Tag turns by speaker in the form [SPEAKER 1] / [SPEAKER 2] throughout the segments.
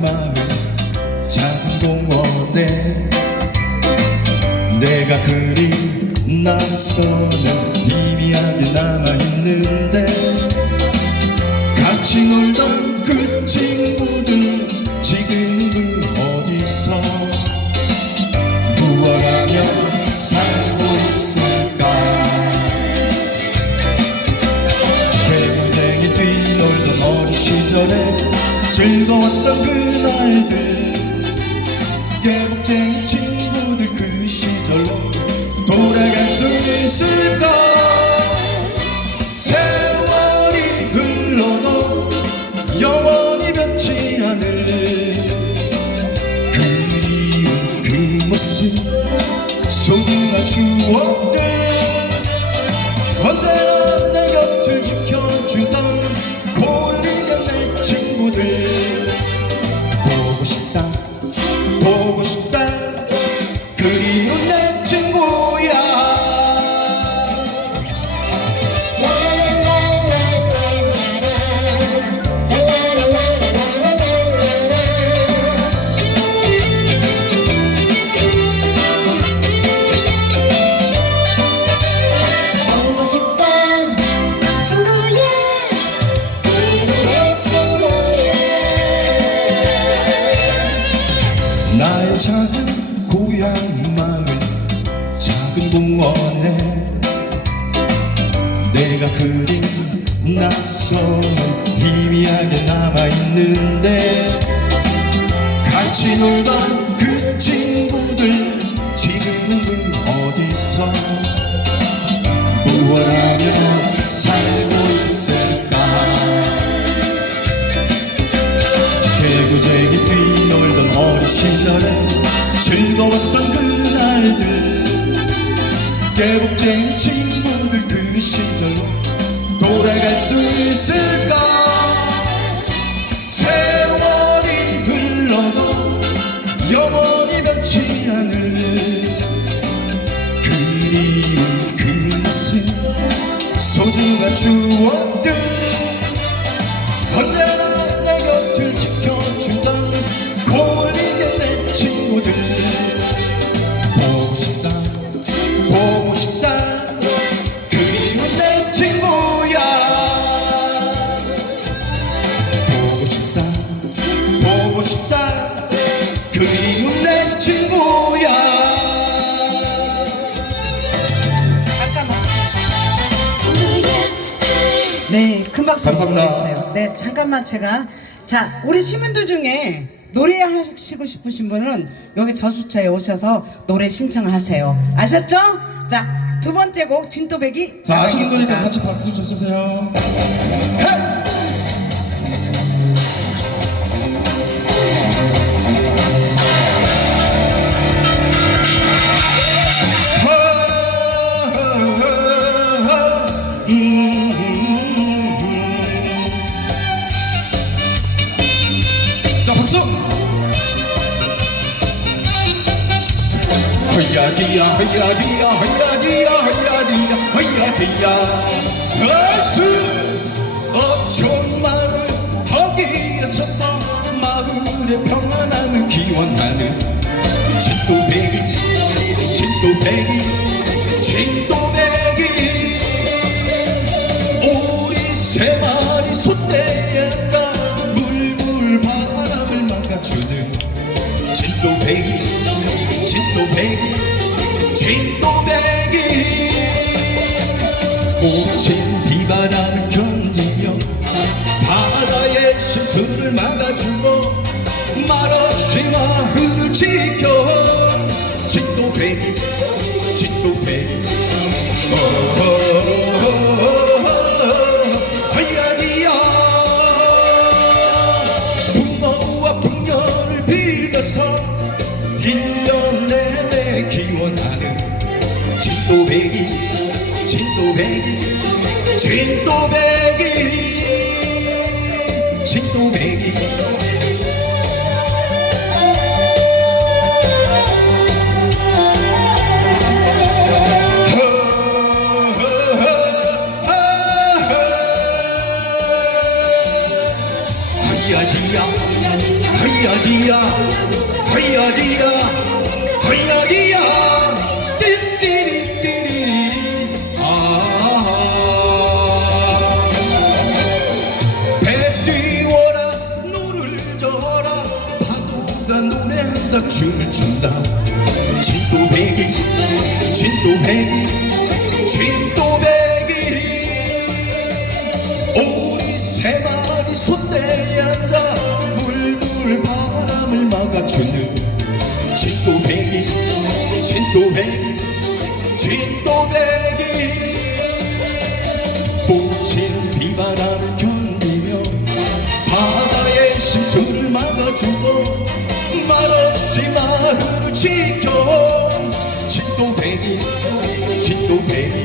[SPEAKER 1] 마을 작은 공원에 내가 그린 낙서 즐거웠던 그날들. 개구쟁이 친구들 그 시절로 돌아갈 수 있을까 보 그린 낙서는 희미하게 남아있는데 같이 놀던 그 친구들 지금 그 어디서 무엇하며 살고 있을까? 개구쟁이 뛰놀던 어린 시절에 즐거웠던 그날들 개구쟁이 친구들 그 시절로 돌아갈 수 있을까? 세월이 흘러도 영원히 변치 않을 그리운 그 모습 소중한 추억들 언제나 내 곁을 지켜주던 홀리게 내 친구들 보고 싶다 그리운 내 친구야
[SPEAKER 2] 네, 큰 박수
[SPEAKER 1] 감사합니다.
[SPEAKER 2] 부탁드리겠어요. 네, 잠깐만 제가 자 우리 시민들 중에 노래 하시고 싶으신 분은 여기 저수차에 오셔서 노래 신청하세요. 아셨죠? 자 두 번째 곡 진또배기
[SPEAKER 1] 자 아시는. 노니까 같이 박수 쳐주세요 자 박수! 허야디야 허야디야 허야디야 허야디야 허야디야. 알수 없죠. 말을 거기에 서서 마을의 평안함을 기원하는. 진또배기 진또배기 진또배기 진또배기 모친 비바람을 견디며 바다의 실수를 막아주고 말없이 마을을 지켜 진또배기 진또배기 진또배기 진또배기 춤을 춘다. 진또배기 진또배기 진또배기 오리 세 마리 손대에 앉아 불불 바람을 막아주는 진또배기 진또배기 진또배기 꽂힌 비바람을 견디며 바다의 심수를 막아주고 말 없이 마을을 지켜. 진또배기 진또배기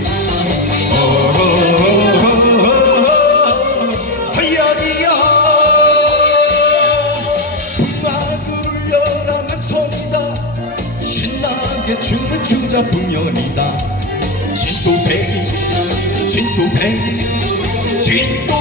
[SPEAKER 1] 신나게 춤을 추자 풍년이다. 진또배기 진또배기 진또